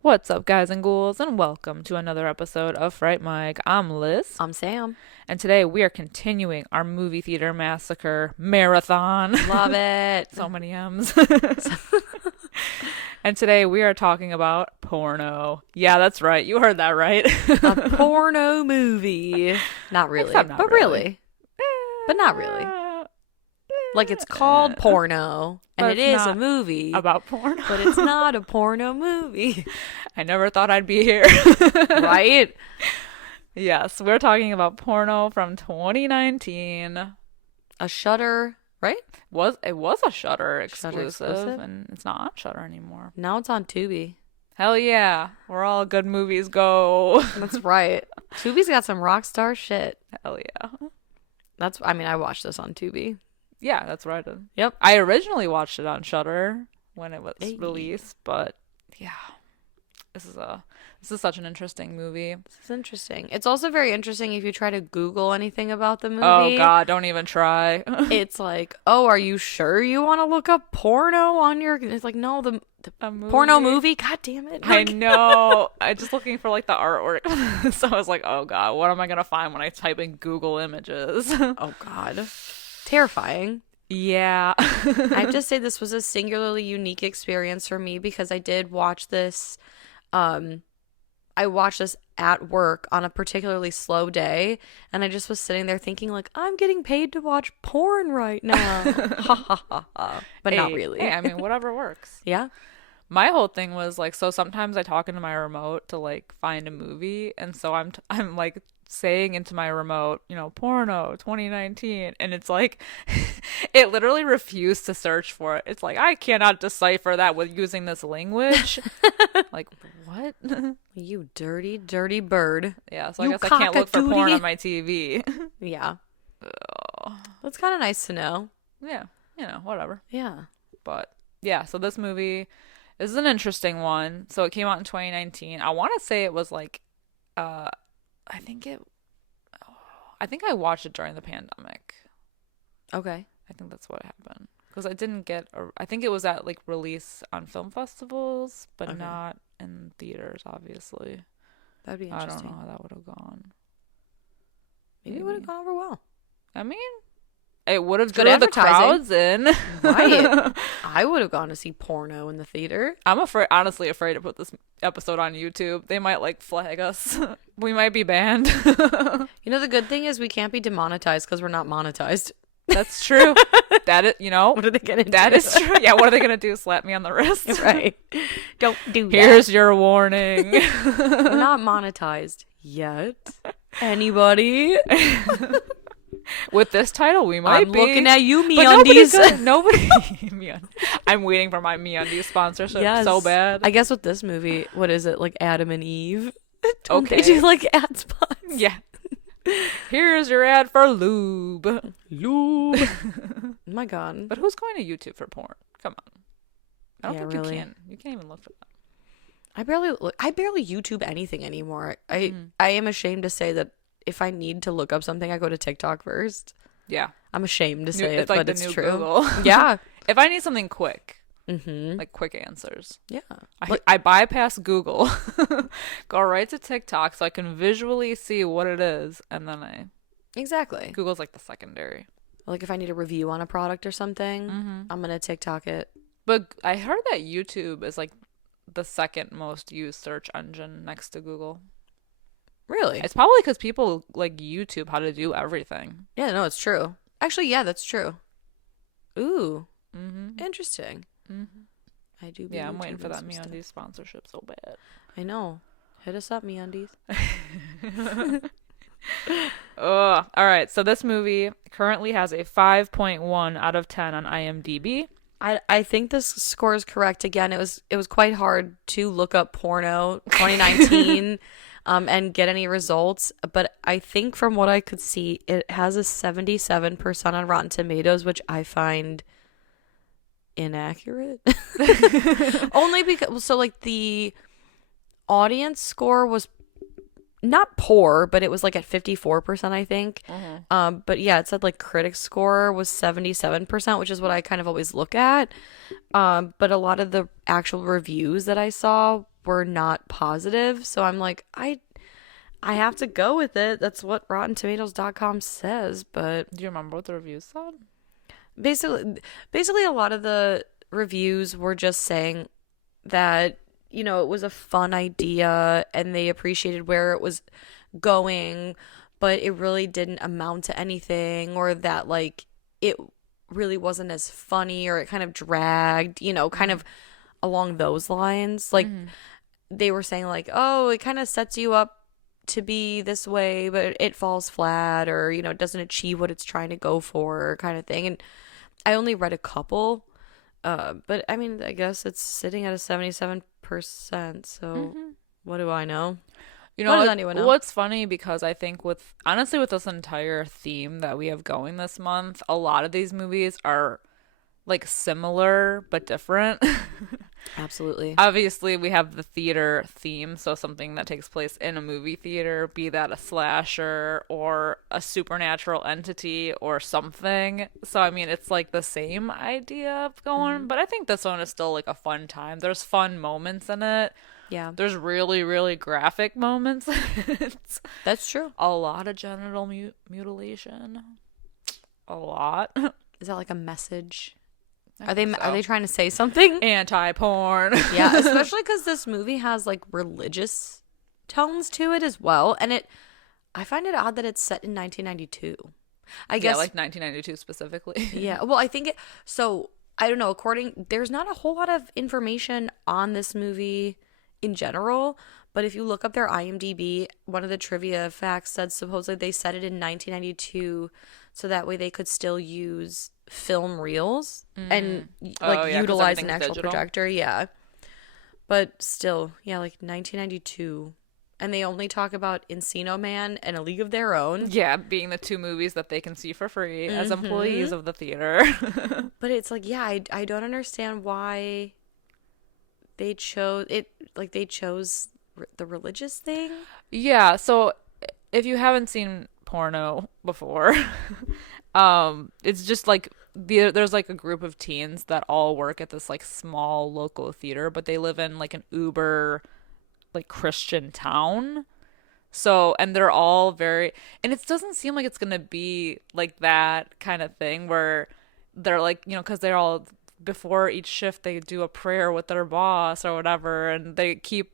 What's up, guys and ghouls, and welcome to another episode of Fright Mic. I'm Liz. I'm Sam. And today we are continuing our movie theater massacre marathon. Love it. So many M's. And today we are talking about porno. Yeah, that's right. You heard that right. A porno movie. Not really. Except not but really. But not really. Like, it's called porno, and But it it's is a not movie. about porno. But it's not a porno movie. I never thought I'd be here. Right? Yes, we're talking about porno from 2019. A Shudder, right? It was a Shudder exclusive, exclusive? and it's not on Shudder anymore. Now it's on Tubi. Hell yeah, where all good movies go. That's right. Tubi's got some rock star shit. Hell yeah. I watched this on Tubi. Yeah, that's right. Yep. I originally watched it on Shudder when it was Hey. released, but yeah, this is such an interesting movie. This is interesting. It's also very interesting if you try to Google anything about the movie. Oh God, don't even try. It's like, oh, are you sure you want to look up porno on your? It's like, no, the porno movie. God damn it! I know. I just looking for like the artwork, so I was like, oh God, what am I gonna find when I type in Google Images? Oh God, terrifying. Yeah. I have to say this was a singularly unique experience for me because I did watch this. I watched this at work on a particularly slow day, and I just was sitting there thinking, like, I'm getting paid to watch porn right now. Ha ha ha ha. But not really. Hey, I mean, whatever works. Yeah. My whole thing was like, so sometimes I talk into my remote to like find a movie, and so I'm like saying into my remote, porno 2019, and it's like it literally refused to search for it. It's like, I cannot decipher that with using this language. Like, what? You dirty, dirty bird. Yeah, so I You guess I can't look for porn cock-a-doodie. on my TV. Yeah. Oh. That's kind of nice to know. Yeah, whatever. Yeah. But yeah, so this movie is an interesting one. So it came out in 2019. I want to say it was like I think I watched it during the pandemic. Okay. I think that's what happened. Because I didn't I think it was at like release on film festivals, but Okay. not in theaters, obviously. That'd be I interesting. don't know how that would have gone. Maybe it would have gone over well. I mean, it would have Good drew the advertising. crowds in. Right. I would have gone to see porno in the theater. I'm honestly afraid to put this episode on YouTube. They might like flag us. We might be banned. You know, the good thing is we can't be demonetized because we're not monetized. That's true. That is, What are they going to do? that is true. Yeah, what are they going to do? Slap me on the wrist? Right. Don't do that. Here's your warning. We're not monetized yet. Anybody? With this title, we might I'm be. looking at you, But nobody's MeUndies. good. Nobody. I'm waiting for my MeUndies sponsorship so bad. I guess with this movie, what is it? Like Adam and Eve? Don't Okay. they do like ad spots? Yeah. Here's your ad for lube. Lube. Oh my God. But who's going to YouTube for porn? Come on. I don't Yeah, think really. you can. You can't even look for that. I barely YouTube anything anymore. I am ashamed to say that if I need to look up something, I go to TikTok first. Yeah. I'm ashamed to say It's it, like but the it's new true. Google. Yeah. If I need something quick, Mm-hmm. like quick answers, Yeah. I bypass Google, go right to TikTok so I can visually see what it is, and then Exactly. Google's like the secondary. Like if I need a review on a product or something, I'm going to TikTok it. But I heard that YouTube is like the second most used search engine next to Google. Really? It's probably because people like YouTube how to do everything. Yeah, no, it's true. Actually, yeah, that's true. Ooh. Mm-hmm. Interesting. Mm-hmm. I do. Yeah, I'm waiting YouTubing for that some stuff. MeUndies sponsorship so bad. I know. Hit us up, MeUndies. All right. So this movie currently has a 5.1 out of 10 on IMDb. I think this score is correct. Again, it was quite hard to look up porno 2019 and get any results, but I think from what I could see, it has a 77% on Rotten Tomatoes, which I find inaccurate. Only because so like the audience score was not poor, but it was like at 54%, I think. But yeah, it said like critic score was 77%, which is what I kind of always look at. But a lot of the actual reviews that I saw were not positive, so I'm like, I have to go with it. That's what RottenTomatoes.com says. But Do you remember what the reviews said? basically a lot of the reviews were just saying that, you know, it was a fun idea and they appreciated where it was going, but it really didn't amount to anything, or that like it really wasn't as funny, or it kind of dragged, you know, kind of along those lines. Like they were saying like, oh, it kind of sets you up to be this way, but it falls flat, or, you know, it doesn't achieve what it's trying to go for, kind of thing. And I only read a couple, but I mean, I guess it's sitting at a 77%. So what do I know? You know, What does anyone know? what's funny, because I think honestly with this entire theme that we have going this month, a lot of these movies are like similar but different. Absolutely. Obviously, we have the theater theme, so something that takes place in a movie theater, be that a slasher or a supernatural entity or something. So, I mean, it's like the same idea of going, but I think this one is still like a fun time. There's fun moments in it. Yeah, There's really, really graphic moments. It's that's true. a lot of genital mutilation. A lot. Is that like a message? I Are they think are so. they trying to say something? Anti-porn. Yeah, especially because this movie has like religious tones to it as well, and I find it odd that it's set in 1992. I guess Yeah, like 1992 specifically. yeah. Well, I think so I don't know, there's not a whole lot of information on this movie in general, but if you look up their IMDb, one of the trivia facts said supposedly they set it in 1992 so that way they could still use film reels and like Oh, yeah, 'cause utilize an everything's actual digital. projector. Yeah. But still, yeah, like 1992. And they only talk about Encino Man and A League of Their Own. Yeah, being the two movies that they can see for free as employees of the theater. But it's like, yeah, I don't understand why they chose it. Like they chose the religious thing. Yeah, so if you haven't seen porno before, it's just like there's like a group of teens that all work at this like small local theater, but they live in like an uber like Christian town. So, and they're all and it doesn't seem like it's gonna be like that kind of thing where they're like, you know, because they're all, before each shift, they do a prayer with their boss or whatever, and they keep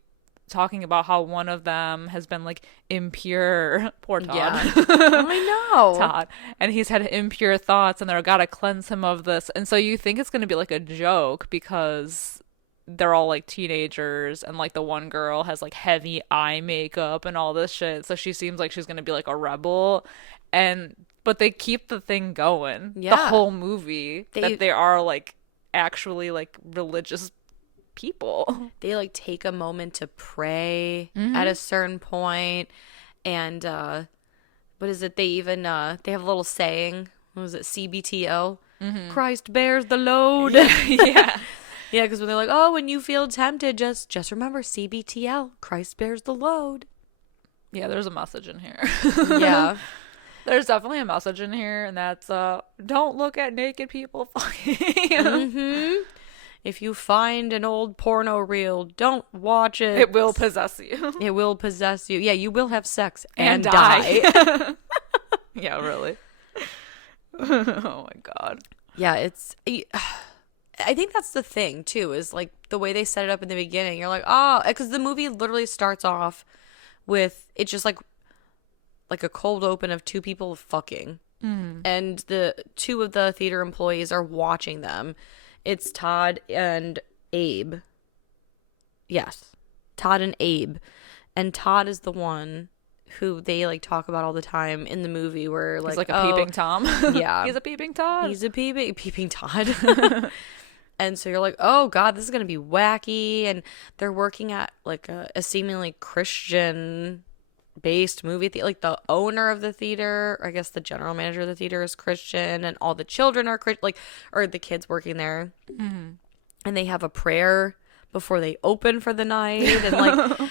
talking about how one of them has been like impure. Poor Todd. Yeah. I know. Todd. And he's had impure thoughts, and they're gotta cleanse him of this. And so you think it's gonna be like a joke because they're all like teenagers, and like the one girl has like heavy eye makeup and all this shit, so she seems like she's gonna be like a rebel, but they keep the thing going the Yeah. whole movie, that they are like actually like religious people. They like take a moment to pray at a certain point, and what is it? They even they have a little saying. What was it? CBTL. Christ bears the load. Yeah. Yeah, because when they're like, oh, when you feel tempted, just remember CBTL. Christ bears the load. Yeah, there's a message in here. Yeah. There's definitely a message in here, and that's don't look at naked people fucking. If you find an old porno reel, don't watch it. It will possess you. It will possess you. Yeah, you will have sex And and die. Yeah, really. Oh my god. Yeah, I think that's the thing too, is like the way they set it up in the beginning. You're like, oh, because the movie literally starts off with it's just like a cold open of two people fucking, and the two of the theater employees are watching them. It's Todd and Abe. Yes, Todd and Abe, and Todd is the one who they like talk about all the time in the movie, where He's like like a peeping Tom. Yeah. He's a peeping Todd. He's a peeping Todd. And so you're like, oh God, this is gonna be wacky. And they're working at like a seemingly Christian based movie like the owner of the theater, or I guess the general manager of the theater is Christian, and all the children are like, or the kids working there, and they have a prayer before they open for the night, and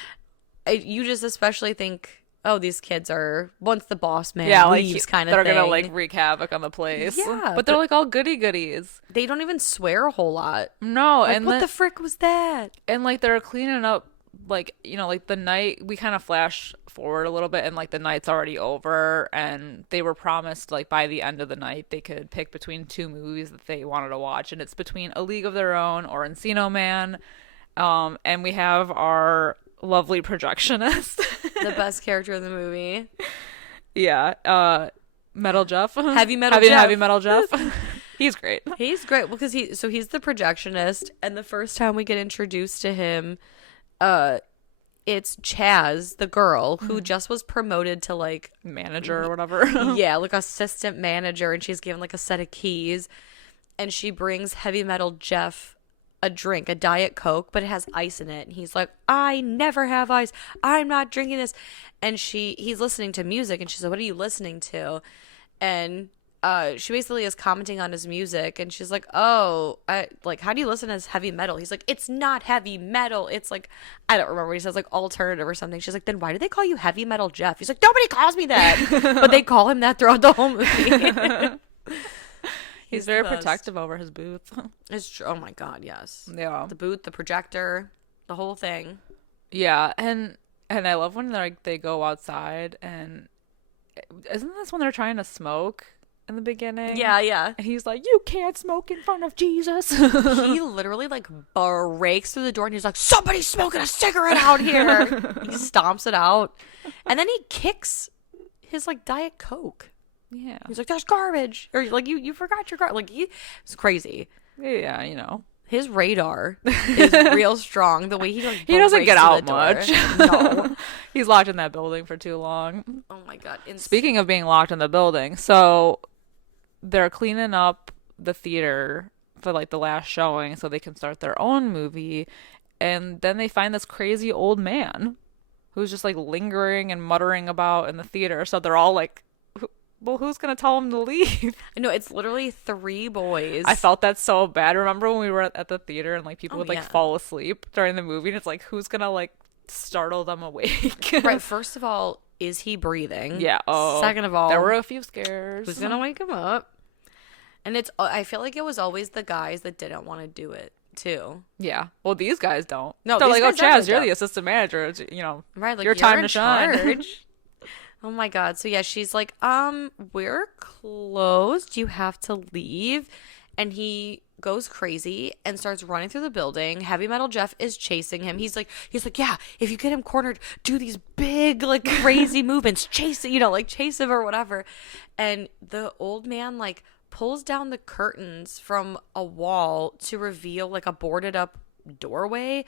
like you just especially think, oh, these kids are, once the boss man leaves, kind of they're thing, gonna like wreak havoc on the place. Yeah, but they're like all goody goodies. They don't even swear a whole lot. No, like, and what the frick was that? And like they're cleaning up, like, you know, like the night, we kind of flash forward a little bit, and like the night's already over, and they were promised like by the end of the night they could pick between two movies that they wanted to watch, and it's between A League of Their Own or Encino Man. And we have our lovely projectionist, the best character in the movie. Yeah, Metal Jeff, Heavy Metal Jeff. He's great. He's great because he's the projectionist, and the first time we get introduced to him, it's Chaz, the girl who just was promoted to like manager or whatever. Yeah, like assistant manager, and she's given like a set of keys, and she brings Heavy Metal Jeff a drink, a Diet Coke, but it has ice in it, and he's like, I never have ice, I'm not drinking this. And he's listening to music, and she said, what are you listening to? And she basically is commenting on his music, and she's like, oh, how do you listen to heavy metal? He's like, it's not heavy metal, it's like, I don't remember, he says like alternative or something. She's like, then why do they call you Heavy Metal Jeff? He's like, nobody calls me that. But they call him that throughout the whole movie. He's very protective over his booth. It's true. Oh my God, yes. Yeah. The booth, the projector, the whole thing. Yeah, and I love when they go outside, and isn't this when they're trying to smoke in the beginning? Yeah. And he's like, you can't smoke in front of Jesus. He literally like breaks through the door, and he's like, somebody's smoking a cigarette out here. He stomps it out, and then he kicks his like Diet Coke. Yeah. He's like, that's garbage. Or like, you forgot your garbage. Like, it's crazy. Yeah, you know. His radar is real strong. The way he like, he doesn't get out much. No. He's locked in that building for too long. Oh my God. Speaking of being locked in the building, so they're cleaning up the theater for like the last showing so they can start their own movie. And then they find this crazy old man who's just like lingering and muttering about in the theater. So they're all like, well, who's going to tell him to leave? No, it's literally 3 boys. I felt that so bad. Remember when we were at the theater and like people would like fall asleep during the movie, and it's like, who's going to like startle them awake? Right. First of all, is he breathing? Yeah. Oh. Second of all, there were a few scares. Who's going to wake him up? And I feel like it was always the guys that didn't want to do it too. Yeah. Well, these guys don't. No, they're these like, oh, guys Chaz, you're the assistant manager. It's, you know, right, like, your time to shine. Oh my God. So yeah, she's like, we're closed. You have to leave. And he goes crazy and starts running through the building. Heavy Metal Jeff is chasing him. He's like, yeah, if you get him cornered, do these big, like crazy movements, chase it, like chase him or whatever. And the old man like pulls down the curtains from a wall to reveal like a boarded up doorway,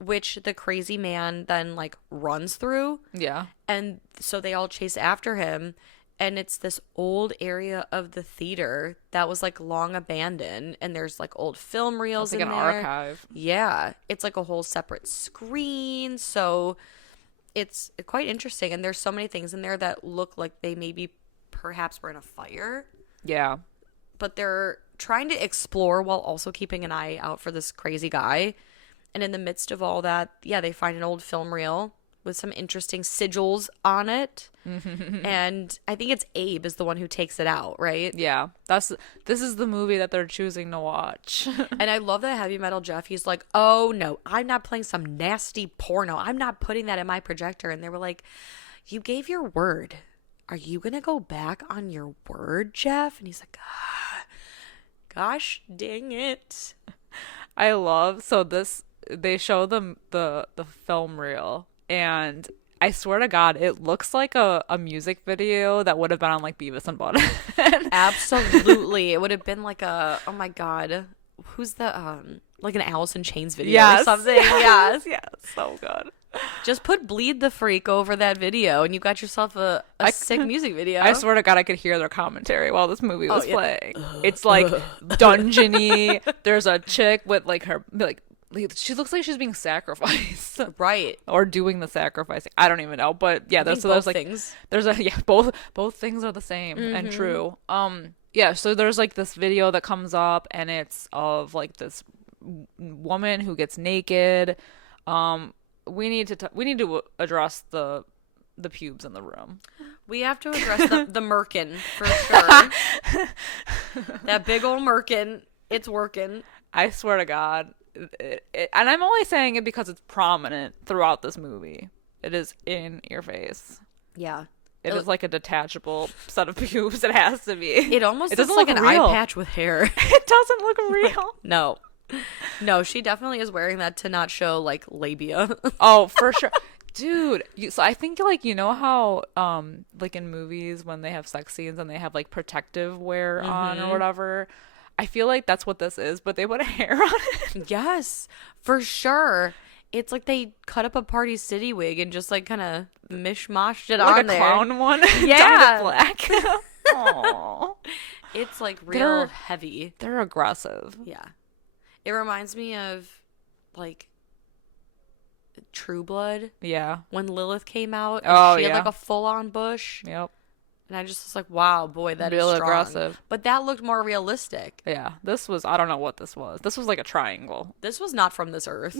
which the crazy man then like runs through. Yeah. And so they all chase after him, and it's this old area of the theater that was like long abandoned, and there's like old film reels like in an there. archive. Yeah. It's like a whole separate screen, so it's quite interesting, and there's so many things in there that look like they maybe perhaps were in a fire. Yeah. But they're trying to explore while also keeping an eye out for this crazy guy. And in the midst of all that, yeah, they find an old film reel with some interesting sigils on it. And I think it's Abe is the one who takes it out, right? Yeah. This is the movie that they're choosing to watch. And I love that Heavy Metal Jeff, he's like, oh no, I'm not playing some nasty porno. I'm not putting that in my projector. And they were like, you gave your word. Are you going to go back on your word, Jeff? And he's like, gosh dang it. I love, so they show them the film reel, and I swear to God, it looks like a music video that would have been on like Beavis and Butthead. Absolutely. It would have been like oh my God, who's the like an Alice in Chains video or something. Yes, so good. Just put Bleed the Freak over that video and you got yourself a sick music video. I swear to God, I could hear their commentary while this movie was playing. It's like dungeony. There's a chick with like her, like, she looks like she's being sacrificed. Right. Or doing the sacrificing. I don't even know. But yeah, there's like things. There's a both things are the same and true. Yeah, so there's like this video that comes up and it's of like this woman who gets naked. We need to address the pubes in the room. We have to address the merkin for sure. That big old merkin, it's working. I swear to God. And I'm only saying it because it's prominent throughout this movie. It is in your face. Yeah. It is like a detachable set of pubes. It has to be. It almost looks like an eye patch with hair. It doesn't look real. No, she definitely is wearing that to not show like labia. Oh, for sure. Dude, so I think like, you know how like in movies when they have sex scenes and they have like protective wear on or whatever, I feel like that's what this is, but they put a hair on it. Yes, for sure. It's like they cut up a Party City wig and just like kind of mishmashed it like on there. Like a clown one. Yeah. Dyed it black. Aww. It's like real heavy. They're aggressive. Yeah. It reminds me of like True Blood. Yeah. When Lilith came out and she had like a full-on bush. Yep. And I just was like, wow, boy, that real is strong. Aggressive. But that looked more realistic. Yeah. This was, I don't know what this was. This was like a triangle. This was not from this earth.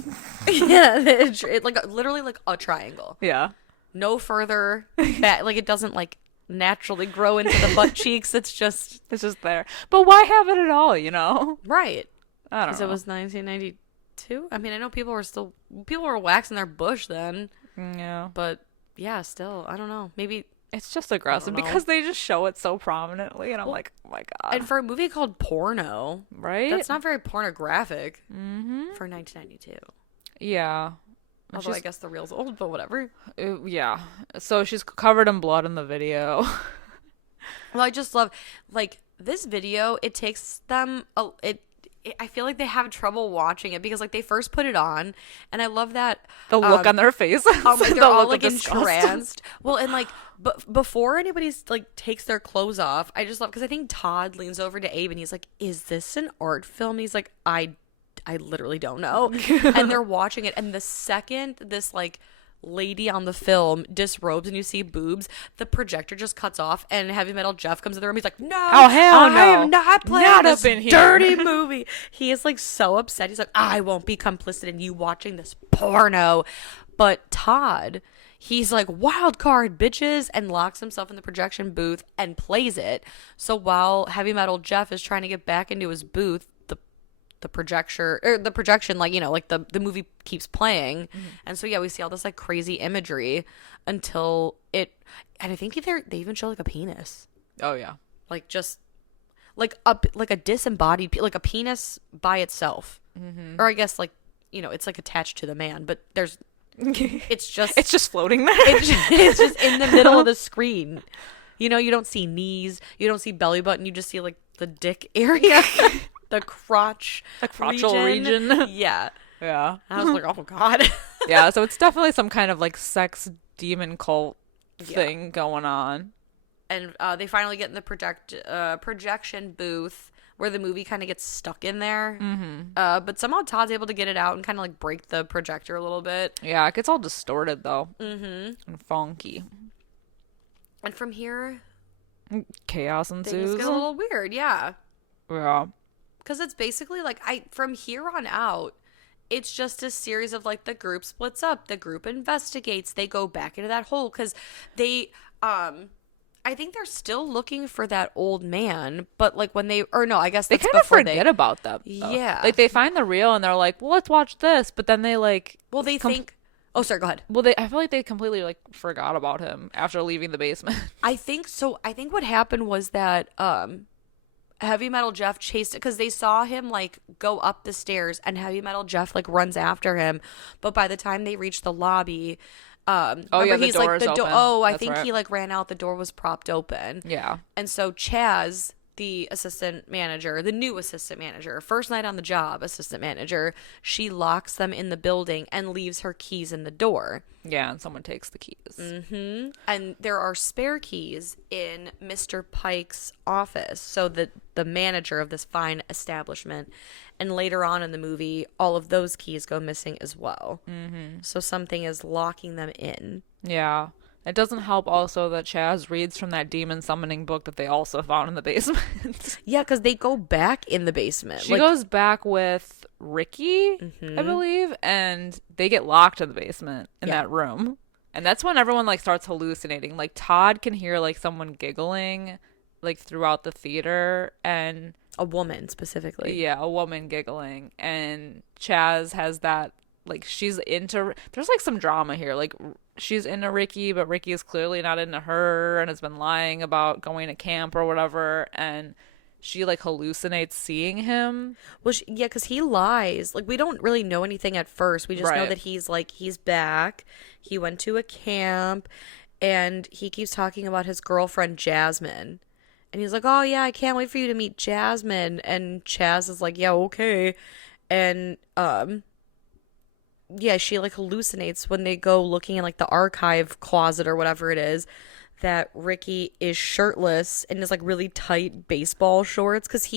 Yeah. It like literally like a triangle. Yeah. No further back. Like it doesn't like naturally grow into the butt cheeks. It's just there. But why have it at all, you know? Right. I don't know. Because it was 1992. I mean, I know people were waxing their bush then. Yeah. But yeah, still, I don't know. Maybe it's just aggressive because they just show it so prominently, and I'm like, oh my God. And for a movie called Porno, right? That's not very pornographic for 1992. Yeah. Although I guess the reel's old, but whatever. Yeah. So she's covered in blood in the video. Well, I just love, like, this video, it takes them, I feel like they have trouble watching it because, like, they first put it on, and I love that. The look on their face. Like, they're all, like, entranced. Well, and, like, but before anybody's, like, takes their clothes off, I just love, because I think Todd leans over to Abe, and he's like, is this an art film? And he's like, I literally don't know. And they're watching it, and the second this, like, lady on the film disrobes and you see boobs, the projector just cuts off and Heavy Metal Jeff comes in the room. He's like, no, oh hell no, I am not playing not this up in here. dirty movie. He is like so upset. He's like, I won't be complicit in you watching this porno. But Todd, he's like, wild card bitches, and locks himself in the projection booth and plays it. So while Heavy Metal Jeff is trying to get back into his booth, the projection, like, you know, like the movie keeps playing. And so, yeah, we see all this like crazy imagery until and I think they even show like a penis. Oh yeah. Like just like a disembodied, like a penis by itself. Or I guess like, you know, it's like attached to the man, but it's just floating there. It's just in the middle of the screen. You know, you don't see knees, you don't see belly button, you just see like the dick area. The crotchal region. Yeah. Yeah. I was like, oh God. Yeah, so it's definitely some kind of like sex demon cult thing going on. And they finally get in the projection booth where the movie kind of gets stuck in there. But somehow Todd's able to get it out and kind of like break the projector a little bit. Yeah, it gets all distorted though. And funky. And from here, chaos ensues. Things get a little weird, yeah. Yeah. Because it's basically like, from here on out, it's just a series of like the group splits up, the group investigates, they go back into that hole because they, I think they're still looking for that old man, but like when I guess they kind of forget about them. Yeah. Like they find the reel and they're like, well, let's watch this. But then they like, well, they think, oh, sorry, go ahead. Well, I feel like they completely like forgot about him after leaving the basement. I think so. I think what happened was that, Heavy Metal Jeff chased it because they saw him like go up the stairs and Heavy Metal Jeff like runs after him. But by the time they reach the lobby, the door is open. I think he like ran out. The door was propped open. Yeah. And so Chaz the assistant manager, the new assistant manager, first night on the job assistant manager, she locks them in the building and leaves her keys in the door. Yeah, and someone takes the keys. Mm-hmm. And there are spare keys in Mr. Pike's office, so the manager of this fine establishment. And later on in the movie, all of those keys go missing as well. Mm-hmm. So something is locking them in. Yeah. It doesn't help also that Chaz reads from that demon summoning book that they also found in the basement. Yeah, because they go back in the basement. She goes back with Ricky, I believe, and they get locked in the basement in that room. And that's when everyone like starts hallucinating. Like Todd can hear like someone giggling like throughout the theater, and a woman specifically. Yeah, a woman giggling. And Chaz has that, like, she's into, there's like some drama here. Like she's into Ricky, but Ricky is clearly not into her and has been lying about going to camp or whatever. And she like hallucinates seeing him. Well, yeah, because he lies. Like, we don't really know anything at first. We just know that he's back. He went to a camp, and he keeps talking about his girlfriend Jasmine. And he's like, oh yeah, I can't wait for you to meet Jasmine. And Chaz is like, yeah, okay. And yeah, she like hallucinates when they go looking in like the archive closet or whatever it is, that Ricky is shirtless and is like really tight baseball shorts, because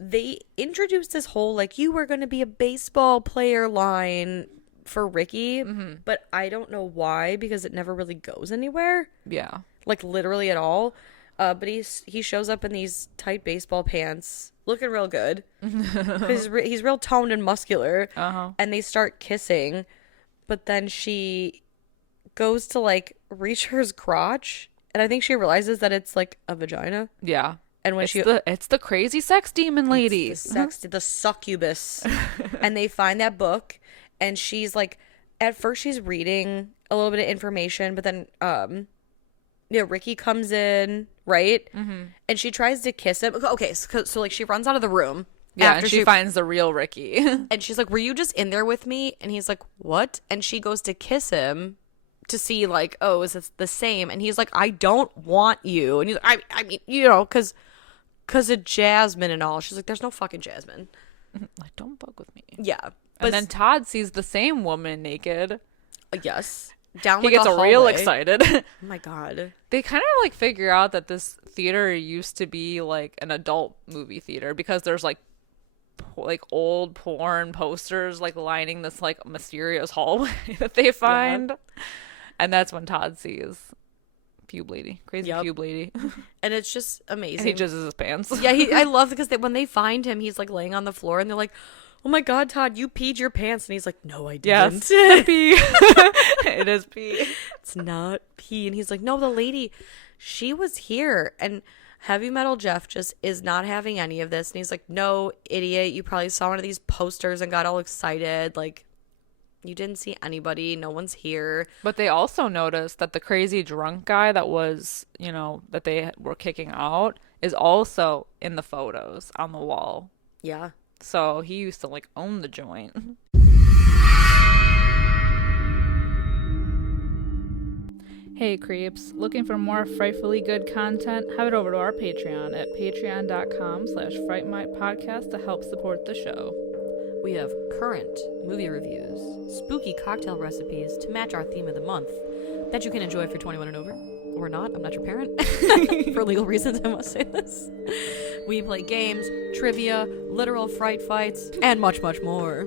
they introduced this whole like, you were going to be a baseball player line for Ricky, but I don't know why, because it never really goes anywhere. Yeah. Like literally at all. But he shows up in these tight baseball pants, looking real good. He's real toned and muscular. And they start kissing, but then she goes to like reach her crotch, and I think she realizes that it's like a vagina. Yeah. And when it's the crazy sex demon lady, the succubus. And they find that book, and she's like, at first she's reading a little bit of information, but then Ricky comes in, right? And she tries to kiss him. Okay, so like she runs out of the room. Yeah, after and she finds the real Ricky. And she's like, were you just in there with me? And he's like, what? And she goes to kiss him to see like, oh, is it the same? And he's like, I don't want you. And he's like, I mean, you know, because of Jasmine and all. She's like, there's no fucking Jasmine. Like, don't bug with me. Yeah. But then Todd sees the same woman naked. Yes. Down he like gets a real excited. Oh my god. They kind of like figure out that this theater used to be like an adult movie theater, because there's like old porn posters like lining this like mysterious hallway that they find. Yeah. And that's when Todd sees pube lady, crazy pube lady. And it's just amazing. And he jizzes his pants. Yeah, I love because when they find him, he's like laying on the floor, and they're like, oh my god, Todd, you peed your pants. And he's like, no, I didn't. Yes, pee. It is pee. It's not pee. And he's like, no, the lady, she was here. And Heavy Metal Jeff just is not having any of this. And he's like, no, idiot, you probably saw one of these posters and got all excited. Like, you didn't see anybody. No one's here. But they also noticed that the crazy drunk guy that was, you know, that they were kicking out is also in the photos on the wall. Yeah. So he used to like own the joint. Hey creeps, looking for more frightfully good content? Head over to our Patreon at patreon.com/Fright Mic podcast to help support the show. We have current movie reviews, spooky cocktail recipes to match our theme of the month that you can enjoy if you're 21 and over. Or not, I'm not your parent. For legal reasons, I must say this. We play games, trivia, literal fright fights, and much, much more.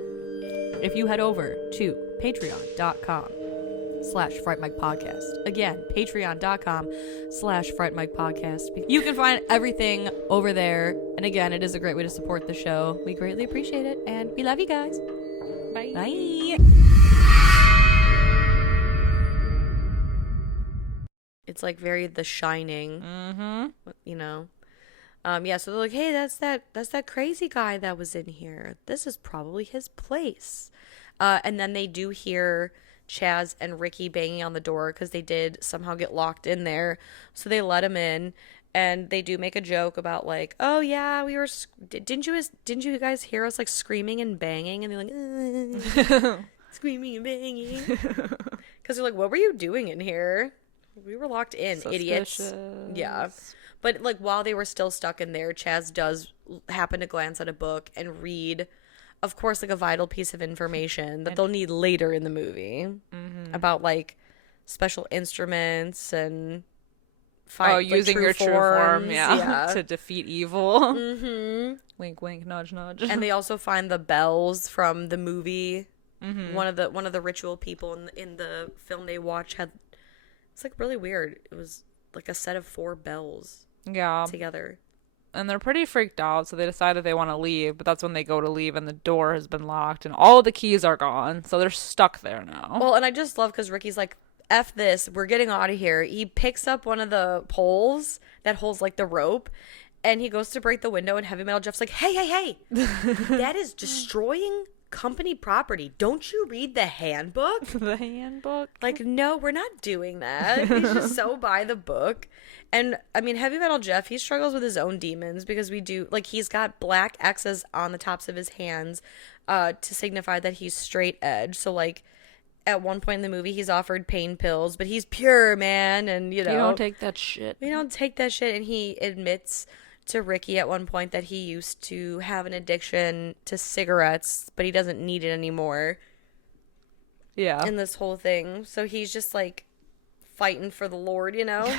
If you head over to patreon.com/Fright Mic podcast. Again, patreon.com/Fright Mic podcast. You can find everything over there. And again, it is a great way to support the show. We greatly appreciate it, and we love you guys. Bye. Bye. It's like very The Shining, you know. Yeah, so they're like, hey, that's that crazy guy that was in here. This is probably his place. And then they do hear Chaz and Ricky banging on the door because they did somehow get locked in there. So they let him in, and they do make a joke about like, oh yeah, we were didn't you guys hear us like screaming and banging? And they're like, screaming and banging, because they're like, what were you doing in here? We were locked in, Suspicious. idiots. Yeah. But like while they were still stuck in there, Chaz does happen to glance at a book and read, of course, like a vital piece of information that they'll need later in the movie about like special instruments and using true your true form, forms. yeah. To defeat evil. Wink, wink, nudge, nudge. And they also find the bells from the movie. One of the ritual people in the film they watch had, it's like really weird. It was like a set of 4 bells. Yeah. Together. And they're pretty freaked out, so they decided they want to leave, but that's when they go to leave and the door has been locked and all the keys are gone, so they're stuck there now. Well, and I just love because Ricky's like, F this, we're getting out of here. He picks up one of the poles that holds like the rope and he goes to break the window and Heavy Metal Jeff's like, hey, that is destroying company property. Don't you read the handbook? The handbook? Like, no, we're not doing that. He's just so by the book. And I mean, Heavy Metal Jeff, he struggles with his own demons because he's got black X's on the tops of his hands to signify that he's straight edge. So like at one point in the movie, he's offered pain pills, but he's pure, man. And you don't take that shit. We don't take that shit. And he admits to Ricky at one point that he used to have an addiction to cigarettes, but he doesn't need it anymore. Yeah. In this whole thing. So he's just like fighting for the Lord, you know?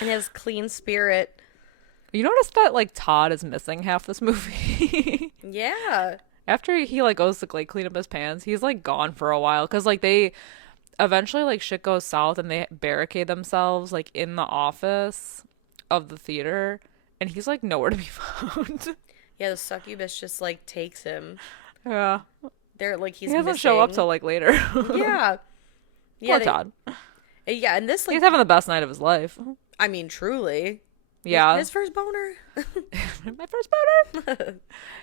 And his clean spirit. You notice that like Todd is missing half this movie? Yeah. After he like goes to like clean up his pants, he's like gone for a while because like they eventually like shit goes south and they barricade themselves like in the office of the theater and he's like nowhere to be found. Yeah, the succubus just like takes him. Yeah. They're like he doesn't show up till like later. Yeah. Poor Todd. Yeah, and this like he's having the best night of his life. I mean, truly. Yeah. His first boner. My first boner.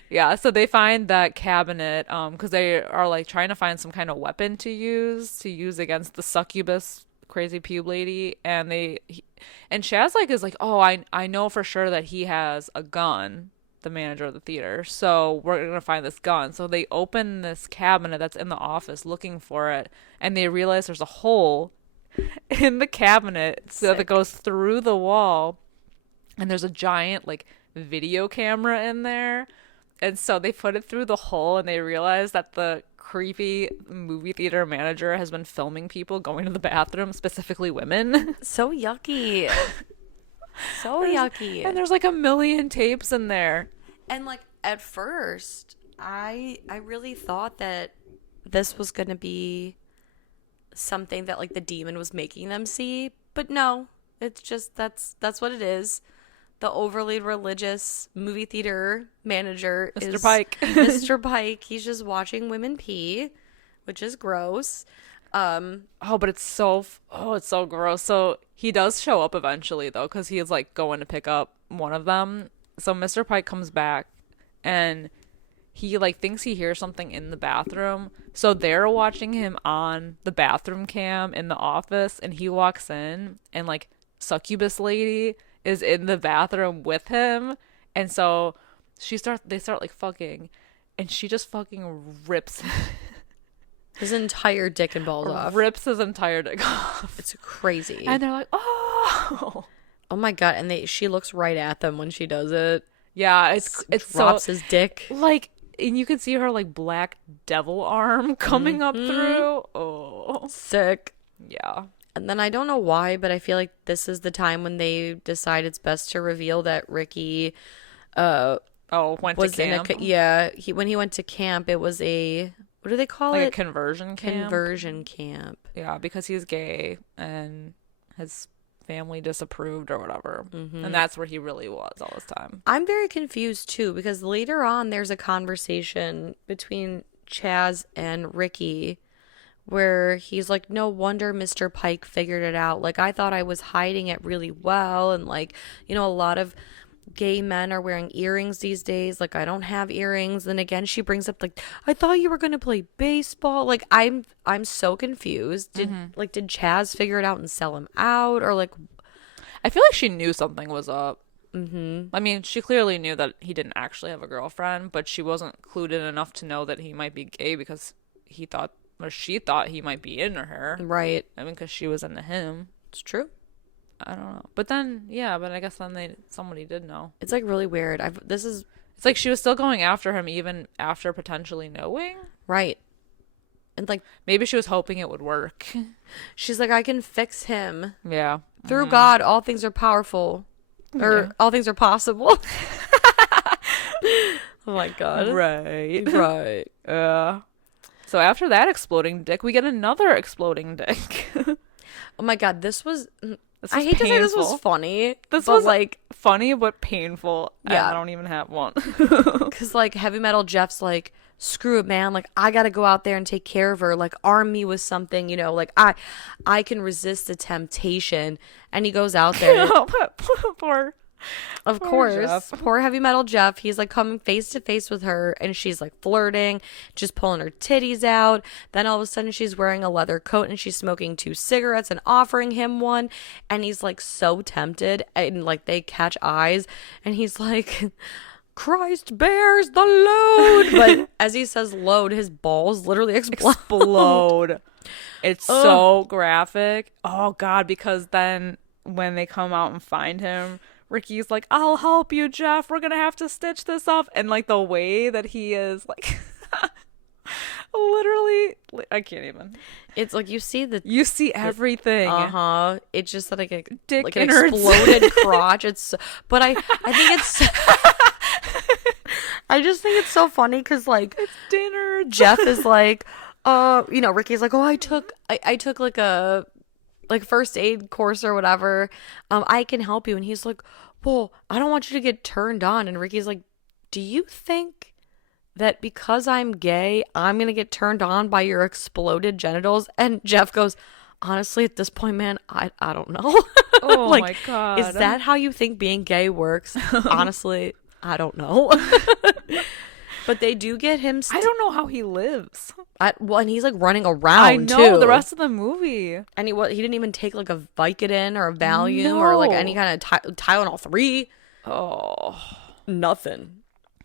Yeah, so they find that cabinet because they are like trying to find some kind of weapon to use against the succubus crazy pube lady, and and Chaz like is like, oh, I know for sure that he has a gun, the manager of the theater, so we're gonna find this gun. So they open this cabinet that's in the office looking for it, and they realize there's a hole in the cabinet so that goes through the wall, and there's a giant like video camera in there, and so they put it through the hole and they realize that the creepy movie theater manager has been filming people going to the bathroom, specifically women. So yucky. So yucky. And there's like a million tapes in there. And like at first I really thought that this was gonna be something that like the demon was making them see, but no, it's just that's what it is. The overly religious movie theater manager Mr. is Pike. Mr. Pike. He's just watching women pee, which is gross. But it's so gross. So he does show up eventually though, because he is like going to pick up one of them. So Mr. Pike comes back and he like thinks he hears something in the bathroom. So they're watching him on the bathroom cam in the office, and he walks in and like succubus lady is in the bathroom with him, and so they start like fucking, and she just fucking rips his entire dick and balls off. Rips his entire dick off. It's crazy. And they're like, oh my god, and she looks right at them when she does it. Yeah, it's drops so, his dick. Like, and you can see her like black devil arm coming up through. Oh, sick. Yeah. And then I don't know why, but I feel like this is the time when they decide it's best to reveal that Ricky went was to camp. When he went to camp, it was what do they call it? Like a conversion camp. Conversion camp. Yeah, because he's gay and his family disapproved or whatever. And that's where he really was all this time. I'm very confused too, because later on there's a conversation between Chaz and Ricky where he's like, no wonder Mr. Pike figured it out. Like, I thought I was hiding it really well. And like, you know, a lot of gay men are wearing earrings these days. Like, I don't have earrings. Then again, she brings up like, I thought you were going to play baseball. Like, I'm so confused. Did Chaz figure it out and sell him out? Or like, I feel like she knew something was up. I mean, she clearly knew that he didn't actually have a girlfriend, but she wasn't clued in enough to know that he might be gay because she thought he might be into her. Right. I mean, because she was into him. It's true. I don't know. But then, yeah, but I guess then somebody did know. It's like really weird. This is It's like she was still going after him even after potentially knowing. right. And like Maybe she was hoping it would work. she's like, I can fix him. Yeah. Through God, all things are powerful. Or Yeah. all things are possible. Oh my God. Right. Right. So after that exploding dick, we get another exploding dick. Oh my God, this was This I was hate to say this was painful. funny. This but was like funny but painful. Yeah. I don't even have one. because like Heavy Metal Jeff's like, screw it, man. Like I gotta go out there and take care of her. Like arm me with something, you know. Like I can resist the temptation. And he goes out there. Poor. Of Poor course, Jeff. poor Heavy Metal Jeff. He's like coming face to face with her, and she's like flirting, just pulling her titties out. Then all of a sudden, she's wearing a leather coat and she's smoking 2 cigarettes and offering him one. And he's like so tempted, and like they catch eyes, and he's like, Christ bears the load. But as he says load, his balls literally explode. It's so graphic. Oh God, because then when they come out and find him, Ricky's like, I'll help you, Jeff. We're gonna have to stitch this up. And like the way that he is like literally I can't even. It's like you see You see everything. It's just like a Dick like an innards. exploded crotch. But I think it's I just think it's so funny because like It's dinner. Jeff is like, you know, Ricky's like, oh, I took like a like first aid course or whatever. I can help you. And he's like, well, I don't want you to get turned on. And Ricky's like, do you think that because I'm gay, I'm going to get turned on by your exploded genitals? And Jeff goes, honestly, at this point, man, I don't know. Oh like, my God. is that how you think being gay works? Honestly, I don't know. But they do get him. I don't know how he lives. Well, and he's like running around. I know too. the rest of the movie. And he didn't even take like a Vicodin or a Valium or like any kind of Tylenol 3. Oh, Nothing.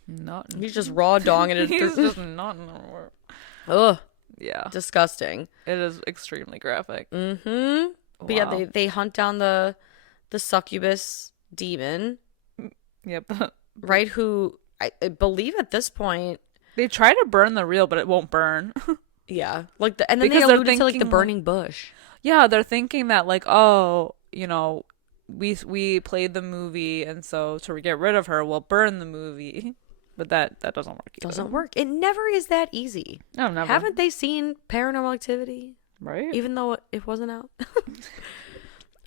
nothing. He's just raw dogging it. He's just not. Ugh, Yeah, disgusting. it is extremely graphic. Mm-hmm. But yeah, they hunt down the succubus demon, Yep. right? Who I believe at this point, They try to burn the reel, but it won't burn. yeah, like and then Because they they're alluded to like the thinking, burning bush. Yeah, they're thinking that like, oh, you know, we played the movie, and so to get rid of her, we'll burn the movie. But that doesn't work. Either. Doesn't work. It never is that easy. No, never. Haven't they seen Paranormal Activity? Right? Even though it wasn't out.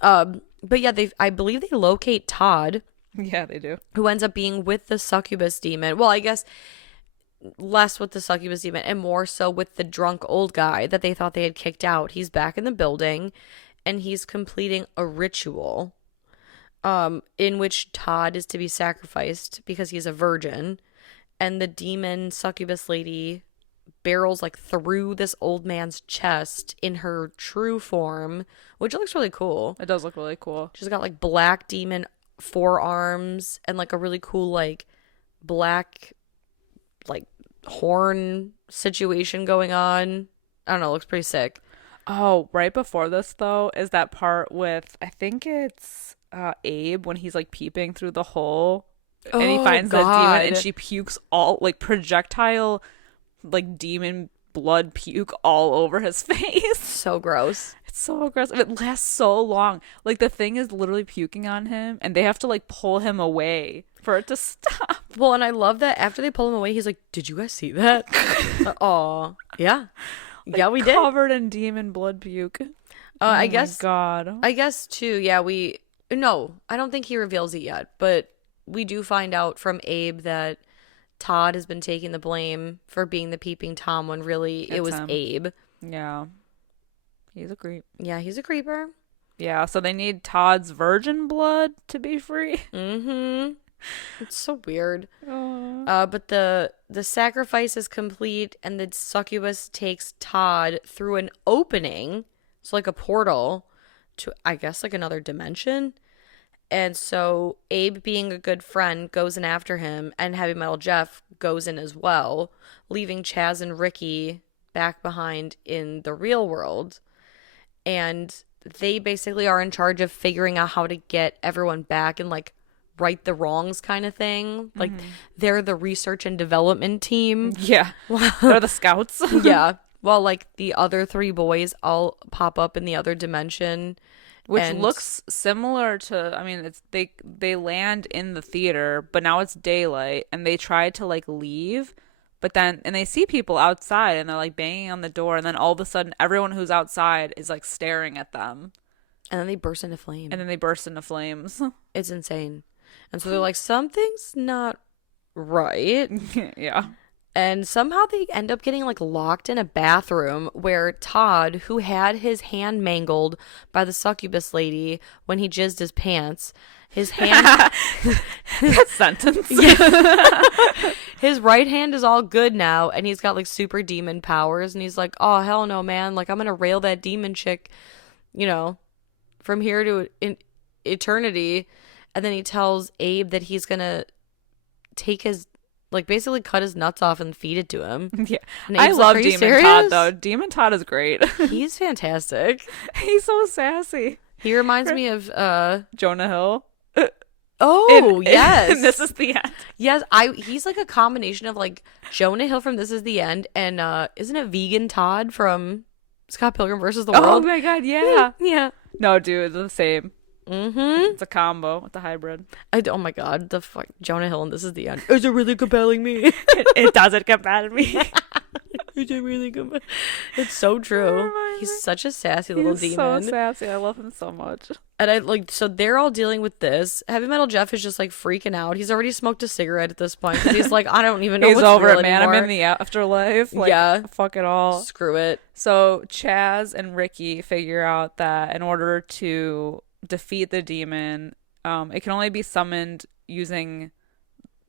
But yeah, I believe they locate Todd, Yeah, they do. who ends up being with the succubus demon. Well, I guess less with the succubus demon and more so with the drunk old guy that they thought they had kicked out. He's back in the building and he's completing a ritual in which Todd is to be sacrificed because he's a virgin, and the demon succubus lady barrels like through this old man's chest in her true form, which looks really cool. It does look really cool. She's got like black demon forearms and like a really cool like black like horn situation going on. I don't know, it looks pretty sick. Oh, right before this though is that part with I think it's Abe when he's like peeping through the hole and he finds that demon and she pukes all like projectile like demon blood puke all over his face. So gross. It's so aggressive. It lasts so long. Like the thing is literally puking on him and they have to like pull him away for it to stop. Well, and I love that after they pull him away, he's like, "Did you guys see that?" Oh, yeah. Like, yeah, we did. Covered in demon blood puke. I Oh guess. my God. I guess too. Yeah, no, I don't think he reveals it yet, but we do find out from Abe that Todd has been taking the blame for being the peeping Tom when really it It's was him. Abe. Yeah. He's a creep. Yeah, he's a creeper. Yeah, so they need Todd's virgin blood to be free. Mm-hmm. It's so weird. Oh. But the sacrifice is complete, and the succubus takes Todd through an opening, so like a portal to, I guess, like another dimension. And so Abe, being a good friend, goes in after him, and Heavy Metal Jeff goes in as well, leaving Chaz and Ricky back behind in the real world. And they basically are in charge of figuring out how to get everyone back and like right the wrongs kind of thing. Like they're the research and development team. Yeah. They're the scouts. Yeah. While like the other three boys all pop up in the other dimension. Which looks similar to, I mean, it's they land in the theater, but now it's daylight and they try to like leave, but then and they see people outside and they're like banging on the door, and then all of a sudden everyone who's outside is like staring at them. And then they burst into flame. And then they burst into flames. It's insane. And so they're like, something's not right. Yeah. And somehow they end up getting like locked in a bathroom where Todd, who had his hand mangled by the succubus lady when he jizzed his pants, his hand that sentence. Yeah. His right hand is all good now, and he's got like super demon powers, and he's like, oh hell no, man, like I'm gonna rail that demon chick, you know, from here to eternity. And then he tells Abe that he's gonna take his, like, basically cut his nuts off and feed it to him. Yeah. I love Demon serious? Todd, though. Demon Todd is great. He's fantastic. He's so sassy. He reminds me of Jonah Hill. Yes. And This Is the End. Yes, he's like a combination of like Jonah Hill from This Is the End and isn't it Vegan Todd from Scott Pilgrim versus the World? Oh my god, yeah. Yeah. No, dude, they're the same. Mm-hmm. It's a combo. It's a hybrid. Oh my god, the fuck Jonah Hill and This Is the End. Is it really compelling me? It doesn't compel me. Is it really compelling? It's so true. He's such a sassy little demon. So sassy. I love him so much. And I like, so they're all dealing with this. Heavy Metal Jeff is just like freaking out. He's already smoked a cigarette at this point. He's like, I don't even know. He's what's over real it, man. anymore. I'm in the afterlife. Like, yeah. Fuck it all. Screw it. So Chaz and Ricky figure out that in order to defeat the demon, it can only be summoned using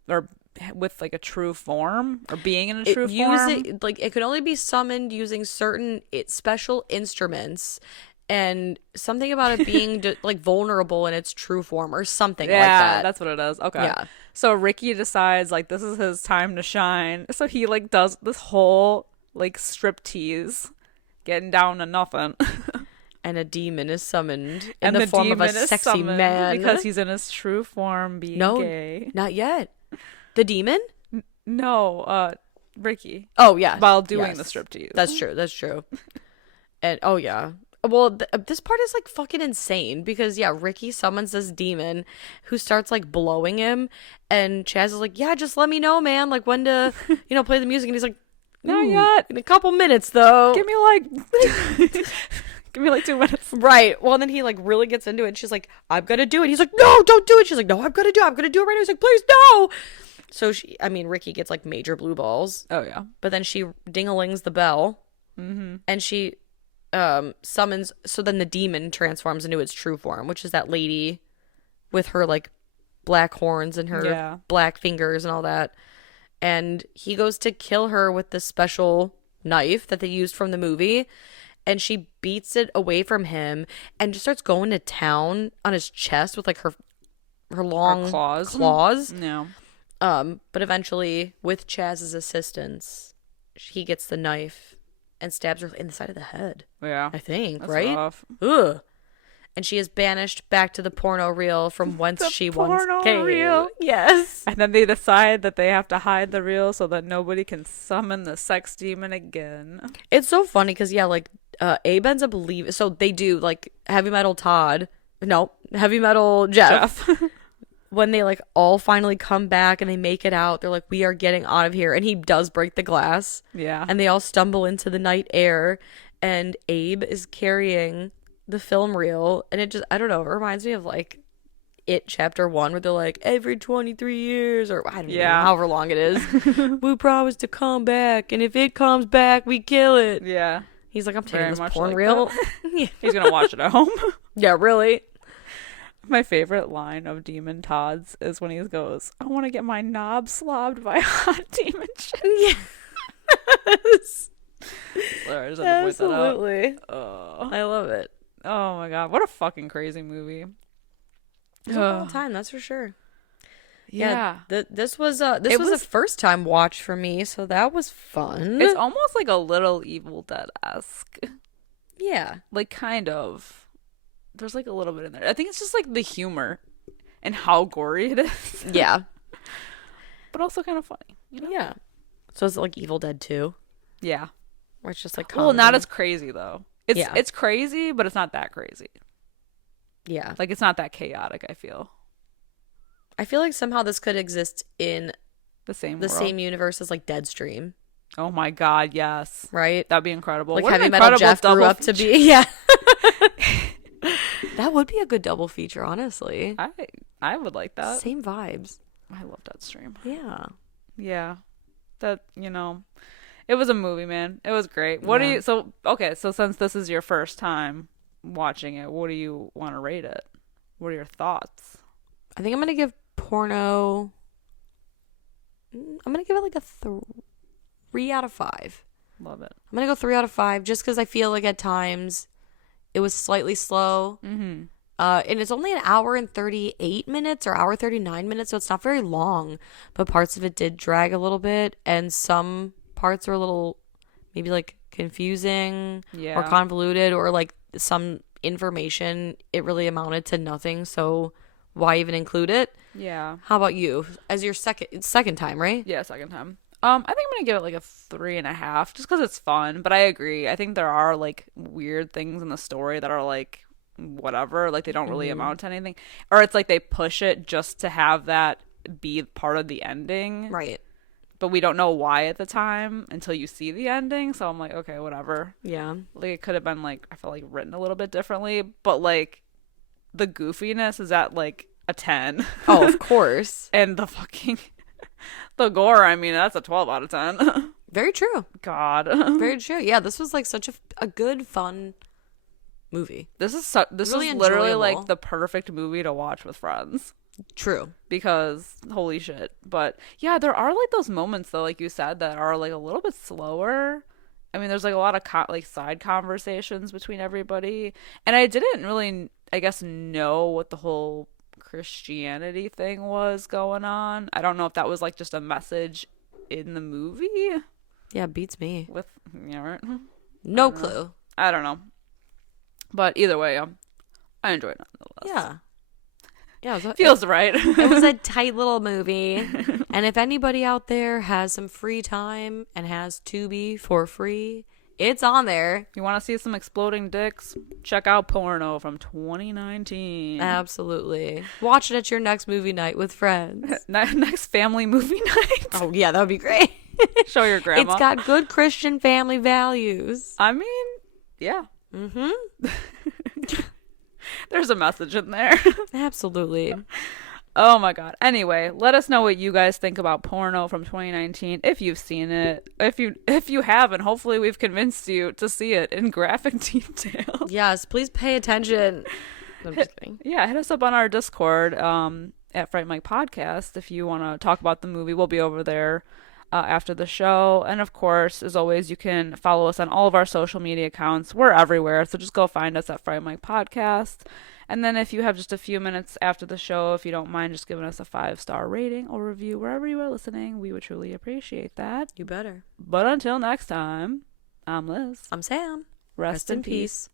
or with like a true form or being in a true form. Like it could only be summoned using certain special instruments. And something about it being like vulnerable in its true form or something like that. Yeah, that's what it is. Okay. Yeah. So Ricky decides like this is his time to shine. So he like does this whole like striptease, getting down to nothing. And a demon is summoned in the form of a sexy man. Because he's in his true form being gay. Not yet. The demon? No, Ricky. Oh, yeah. While doing the striptease. That's true. And, oh, yeah. Well, this part is like fucking insane because Ricky summons this demon who starts like blowing him, and Chaz is like, yeah, just let me know, man, like when to, play the music. And he's like, not yet. In a couple minutes though. Give me like 2 minutes. Right. Well, then he like really gets into it, and she's like, I'm gonna do it. He's like, no, don't do it. She's like, no, I'm gonna do it right now. He's like, please no. So Ricky gets like major blue balls. Oh yeah. But then she ding-a-lings the bell, and she summons, so then the demon transforms into its true form, which is that lady with her like black horns and her black fingers and all that, and he goes to kill her with this special knife that they used from the movie, and she beats it away from him and just starts going to town on his chest with like her long claws. No. But eventually with Chaz's assistance he gets the knife and stabs her in the side of the head. Yeah. I think, that's right? Rough. Ugh. And she is banished back to the porno reel from whence she once came. Reel. Yes. And then they decide that they have to hide the reel so that nobody can summon the sex demon again. It's so funny because, Abe ends up leaving. So they do, like, Heavy Metal Jeff. When they, like, all finally come back and they make it out, they're like, we are getting out of here. And he does break the glass. Yeah. And they all stumble into the night air. And Abe is carrying the film reel. And it just, I don't know, it reminds me of, like, It Chapter 1, where they're like, every 23 years, or I don't know, however long it is, we promise to come back. And if it comes back, we kill it. Yeah. He's like, I'm taking this porn reel. Yeah. He's going to watch it at home. Yeah, really. My favorite line of Demon Todd's is when he goes, I want to get my knob slobbed by a hot demon chick. Yes. Sorry, I just had to point that out. Absolutely. Oh, I love it. Oh my god, what a fucking crazy movie. It was a long time, that's for sure. Yeah. This was a first time watch for me, so that was fun. It's almost like a little Evil Dead-esque. Yeah. Like, kind of. there's like a little bit in there. I think it's just like the humor and how gory it is. Yeah. But also kind of funny, you know? Yeah. So is it like Evil Dead 2? Yeah. Where it's just like Well, not comedy? as crazy though. It's crazy, but it's not that crazy. Yeah. Like it's not that chaotic, I feel. I feel like somehow this could exist in The same the world. same universe as like Deadstream, Oh my god, yes. right? That'd be incredible. Like What an Heavy Metal incredible Jeff grew double up to feature. be. Yeah. That would be a good double feature, honestly. I would like that. Same vibes. I love Deadstream. Yeah. Yeah. That, it was a movie, man. It was great. What do Yeah. you so since this is your first time watching it, what do you want to rate it? What are your thoughts? I think I'm gonna give Porno. I'm gonna give it like a 3 out of 5. Love it. I'm gonna go 3 out of 5 just because I feel like at times it was slightly slow. Mm-hmm. And it's only an hour and 38 minutes or hour 39 minutes, so it's not very long. But parts of it did drag a little bit, and some parts were a little maybe like confusing Yeah. or convoluted, or like some information it really amounted to nothing. So why even include it? Yeah. How about you? As your second time, right? Yeah, second time. I think I'm gonna give it like a 3.5, just because it's fun. But I agree. I think there are like weird things in the story that are like whatever, like they don't really amount to anything, or it's like they push it just to have that be part of the ending, Right. but we don't know why at the time until you see the ending. So I'm like, okay, whatever. Yeah. Like it could have been like I feel like written a little bit differently, but like the goofiness is at like a 10. Oh, of course. And the gore, I mean, that's a 12 out of 10. Very true. God. Very true. Yeah, this was like such a good, fun movie. This is Really literally enjoyable. like the perfect movie to watch with friends, True. because holy shit. But yeah, there are like those moments though, like you said, that are like a little bit slower. I mean, there's like a lot of like side conversations between everybody, and I didn't really, I guess, know what the whole Christianity thing was going on. I don't know if that was like just a message in the movie Yeah, beats me. with, right? No clue. I don't know. But either way, I enjoyed it nonetheless. Yeah. Feels right. It was a tight little movie. And if anybody out there has some free time and has Tubi for free, it's on there. You want to see some exploding dicks? Check out Porno from 2019. Absolutely. Watch it at your next movie night with friends. Next family movie night. Oh, yeah, that would be great. Show your grandma. It's got good Christian family values. I mean, yeah. Mm-hmm. There's a message in there. Absolutely. Oh my god. Anyway, let us know what you guys think about Porno from 2019. If you've seen it, if you haven't, hopefully we've convinced you to see it in graphic detail. Yes, please pay attention. I'm just kidding. Yeah, hit us up on our Discord at Fright Mic Podcast if you want to talk about the movie. We'll be over there after the show. And of course, as always, you can follow us on all of our social media accounts. We're everywhere, so just go find us at Fright Mic Podcast. And then if you have just a few minutes after the show, if you don't mind just giving us a 5-star rating or review wherever you are listening, we would truly appreciate that. You better. But until next time, I'm Liz. I'm Sam. Rest in peace.